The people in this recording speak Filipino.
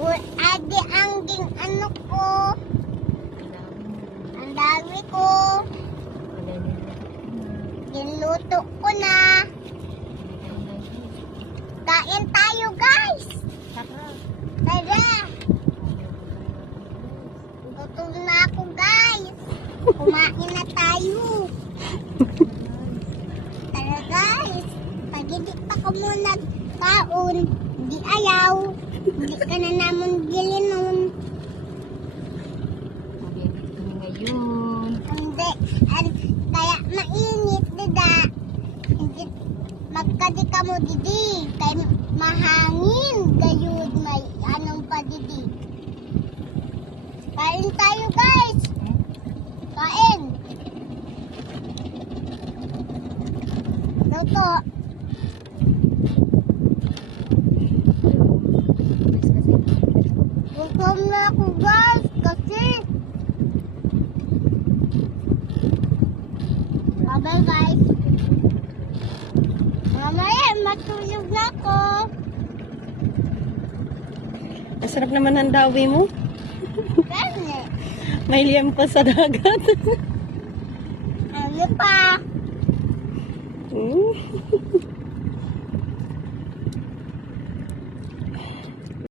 Adi ang ding ano ko. Ang dami ko. Ginuto ko na. Kain tayo guys. Tara. Gutom na ako guys. Kumain na tayo. Tara guys. Pag hindi pa ko muna kaon, hindi ayaw. Hindi ka na naman gilinon. Ngayon. Hindi. Kaya mainit, dida. Hindi. Magkadi ka mo, didi. Kaya mahangin. Gayud may anong pa, didi. Kain tayo, guys. Kain. Luto. Gutom na ako, guys. Kasi bye guys. Mamaya matulog na ako. Masarap naman ang dawi mo. Kasi May liyem pa sa dagat. ano pa?